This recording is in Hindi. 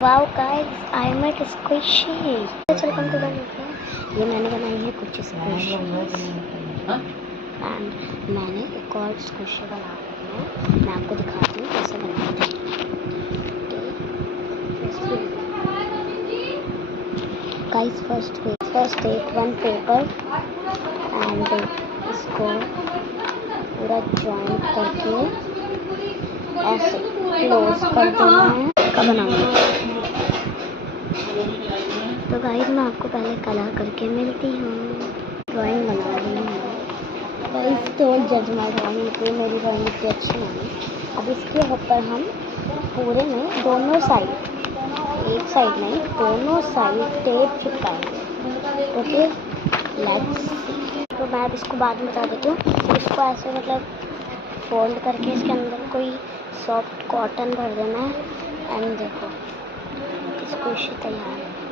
Wow guys, I make squishy. Welcome to the video. ये मैंने बनाई है कुछ स्क्विशी एंड मैंने एक और स्क्विशी बना रही हूँ। मैं आपको दिखाती हूँ कैसे बनाते हैं। Guys first take one paper and इसको पूरा जॉइन करके ऐसे क्लोज कर देना है। कब बनाऊंगा तो गाइस मैं आपको पहले कलर करके मिलती हूँ। ड्राइंग बना रही हूँ गाइस, डोंट जज माय ड्राइंग, तो मेरी ड्राइंग इतनी अच्छी नहीं। अब इसके ऊपर हम पूरे में दोनों साइड, एक साइड नहीं दोनों साइड टेप चिपकाएंगे। Okay let's see. तो मैं अब इसको बाद में बता देती हूँ। इसको ऐसे मतलब फोल्ड करके इसके अंदर कोई सॉफ्ट कॉटन भर देना है एंड देखो स्क्विशी तैयार है।